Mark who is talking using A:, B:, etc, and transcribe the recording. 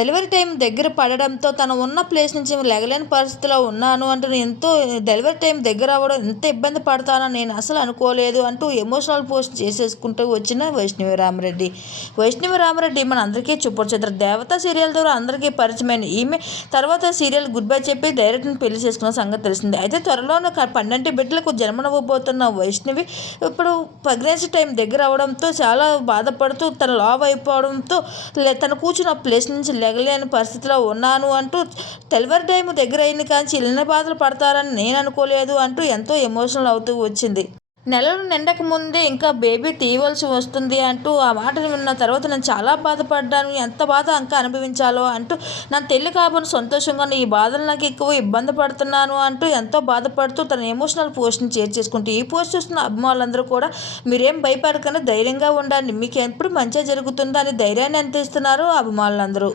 A: Delivery time దగ్గర పడడంతో తను ఉన్న ప్లేస్ నుంచి లెగలేని పరిస్థితిలో ఉన్నాను అంటూ ఎంతో డెలివరీ టైం దగ్గర అవ్వడం ఎంత ఇబ్బంది పడతానని నేను అసలు అనుకోలేదు అంటూ ఎమోషనల్ పోస్ట్ చేసేసుకుంటూ వచ్చిన వైష్ణవి రామరెడ్డి వైష్ణవి రామరెడ్డి మన అందరికీ చుప్పచిత్ర దేవత సీరియల్ ద్వారా అందరికీ పరిచయమైన ఈమె తర్వాత సీరియల్ గుడ్ బై చెప్పి డైరెక్ట్ని పెళ్ళి చేసుకున్న సంగతి తెలిసింది. అయితే త్వరలోనే పన్నెండు బిడ్డలకు జన్మనివ్వబోతున్న వైష్ణవి ఇప్పుడు ప్రెగ్నెన్సీ టైం దగ్గర అవడంతో చాలా బాధపడుతూ తన లావ్ అయిపోవడంతో తను కూర్చున్న ప్లేస్ నుంచి లెగలేని పరిస్థితిలో ఉన్నాను అంటూ డెలివరీ టైం దగ్గర అయింది కానీ ఇళ్ళని బాధలు పడతారని నేను అనుకోలేదు అంటూ ఎంతో ఎమోషనల్ అవుతూ వచ్చింది. నెలలు నిండక ముందే ఇంకా బేబీ తీయవలసి వస్తుంది అంటూ ఆ మాటను విన్న తర్వాత నేను చాలా బాధపడ్డాను. ఎంత బాధ ఇంకా అనుభవించాలో అంటూ నా తెల్లి కాబోని సంతోషంగా ఈ బాధలు నాకు ఎక్కువ ఇబ్బంది పడుతున్నాను అంటూ ఎంతో బాధపడుతూ తన ఎమోషనల్ పోస్ట్ని షేర్ చేసుకుంటూ ఈ పోస్ట్ చూస్తున్న అభిమానులందరూ కూడా మీరేం భయపడకుండా ధైర్యంగా ఉండండి. మీకు ఎప్పుడు మంచిగా అని ధైర్యాన్ని అందిస్తున్నారు అభిమానులందరూ.